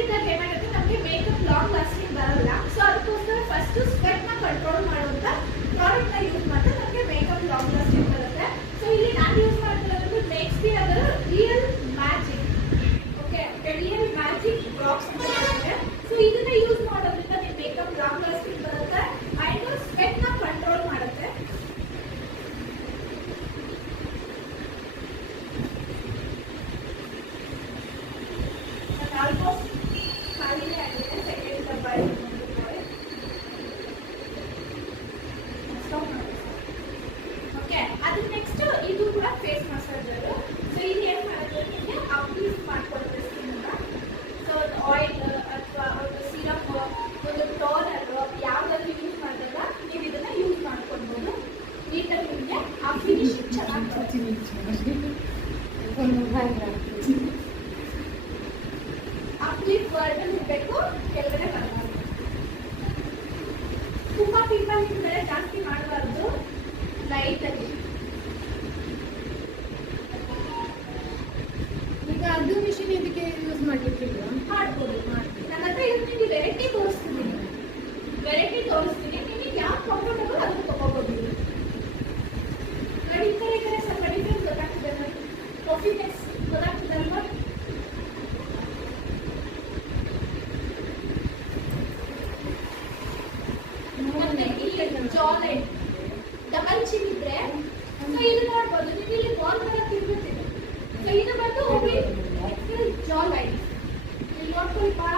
ಇದ್ದಾಗ ಏನಾಗುತ್ತೆ ನಮಗೆ ಮೇಕಪ್ ಲಾಂಗ್ ಲಾಸ್ಟಿಂಗ್ ಬರಲ್ಲ. ಸೊ ಅದಕ್ಕೋಸ್ಕರ ಫಸ್ಟ್ ಸ್ವೆಟ್ ನ ಕಂಟ್ರೋಲ್ ಮಾಡುವಂತ ಪ್ರಾಡಕ್ಟ್ ನ ಯೂಸ್ ಮಾಡಿದ್ರೆ ನಮಗೆ ಮೇಕಪ್ ಲಾಂಗ್ ಲಾಸ್ಟಿಂಗ್ ಬರುತ್ತೆ. ಸೊ ಇಲ್ಲಿ ನಾನು ಯೂಸ್ ಮಾಡ್ತಿರೋದು ನೆಕ್ಸ್ಟ್ ಅದರ real magic. Okay, real magic drops ಅಂತ ಬರುತ್ತೆ. ಸೊ ಇದನ್ನ ಯೂಸ್ ಮಾಡೋದ್ರಿಂದ ನಿಮ್ಮ ಮೇಕಪ್ ಲಾಂಗ್ ಲಾಸ್ಟಿಂಗ್ ಬರುತ್ತೆ ಅಂಡ್ ಸ್ವೆಟ್ ನ ಕಂಟ್ರೋಲ್ ಮಾಡುತ್ತೆ. ಆಲ್ಮೋಸ್ಟ್ ಖಾಲಿನೇ ಆಗಿದೆ. ಸೆಕೆಂಡ್ ಡಬ್ಬ ಓಕೆ. ಅದು ನೆಕ್ಸ್ಟ್ ಇದು ಕೂಡ ಫೇಸ್ ಮಸಾಜರ್. ಸೊ ಇಲ್ಲಿ ಏನು ಮಾಡೋದು ನಿಮಗೆ ಅಪ್ಲೀಸ್ ಮಾಡ್ಕೊಳ್ತಾರೆ ಸ್ಕಿನ್. ಸೊ ಒಂದು ಆಯಿಲ್ ಅಥವಾ ಒಂದು ಸಿರಪ್, ಒಂದು ಟೋನರ್ ಯಾವುದಾದ್ರು ಯೂಸ್ ಮಾಡಿದಾಗ ನೀವು ಇದನ್ನ ಯೂಸ್ ಮಾಡ್ಕೊಳ್ಬೋದು. ನೀಟಾಗಿ ನಿಮಗೆ ಆ ಫಿನಿಶಿಂಗ್ ಚೆನ್ನಾಗಿ ಅಪ್ಲೀಸ್ ವರ್ಡ್ ಇರಬೇಕು, ಕೆಳಗಡೆ ಬರಬಾರ್ದು. ತುಂಬಾ ಪಿಂಪಲ್ ಇದ್ದರೆ ಜಾಸ್ತಿ ಮಾಡಬಾರ್ದು, ಲೈಟ್ ಆಗಿ. ಈಗ ಅದು ಮಿಷಿನ್ ಇದಕ್ಕೆ ಯೂಸ್ ಮಾಡ್ಲಿಕ್ಕಿಲ್ಲ, ಮಾಡ್ಬೋದು. ನನ್ನ ಹತ್ರ ನಿಮಗೆ ವೆರೈಟಿ ತೋರಿಸ್ತೀನಿ, ನಿಮಗೆ ಯಾವ್ದು ಕಂಫರ್ಟಬಲ್ ಅದನ್ನು ತಗೋಬೋದು. ನೋಡಿ, ಈ ಕಡೆ ಸ್ವಲ್ಪ ಡಿಫ್ರೆನ್ಸ್ ಗೊತ್ತಾಗ್ತದೆ ನೋಡಿ, ಕಾಫಿನೆಸ್ ಗೊತ್ತಾಗ್ತದಲ್ವಾ? ಮತ್ತೆ ಇಲ್ಲಿ ಜಾ ಲೈನ್ ಡಬಲ್ ಚಿನ್ ಇದ್ರೆ ಸೊ ಇದು ನೋಡ್ಬೋದು. ನೀವು ಇಲ್ಲಿ ನಾರ್ಮಲ್ ಆಗಿ ತಿರುಗುತ್ತಿದೆ. ಸೊ ಇದು ಬಂದು ಜಾ ಲೈನ್ ಇಲ್ಲಿ ನೋಡ್ಕೊಳ್ಪಾ.